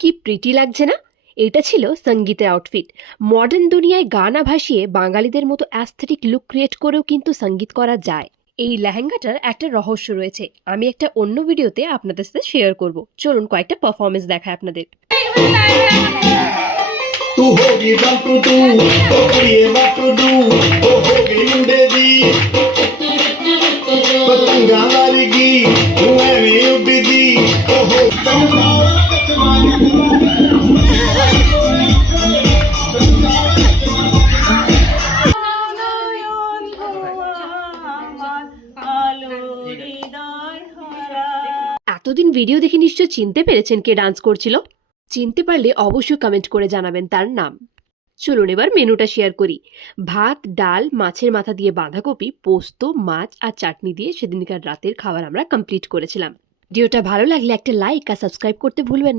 কি প্রিটি লাগছে না? এটা ছিল সঙ্গীতের আউটফিট। মডার্ন দুনিয়ায় গানা ভাসিয়ে বাঙালিদের মতো অ্যাস্থেটিক লুক ক্রিয়েট করেও কিন্তু সঙ্গীত করা যায়। এই লেহেঙ্গাটার একটা রহস্য রয়েছে, আমি একটা অন্য ভিডিওতে আপনাদের সাথে শেয়ার করব। চলুন কয়েকটা পারফরমেন্স দেখায় আপনাদের। तू होगी वन टू टू ओ कुड़िए व्हाट टू डू ओ होगी मुंडे दी पतंगा मारेगी तू एवें उड़दी ओ हो এতদিন ভিডিও দেখে নিশ্চয় চিনতে পেরেছেন কে ডান্স করছিল। চিনতে পারলে অবশ্যই কমেন্ট করে জানাবেন তার নাম। চলুন এবার মেনুটা শেয়ার করি। ভাত, ডাল, মাছের মাথা দিয়ে বাঁধাকপি, পোস্ত, মাছ আর চাটনি দিয়ে সেদিনকার রাতের খাবার আমরা কমপ্লিট করেছিলাম। ভিডিওটা ভালো লাগলে একটা লাইক আর সাবস্ক্রাইব করতে ভুলবেন না।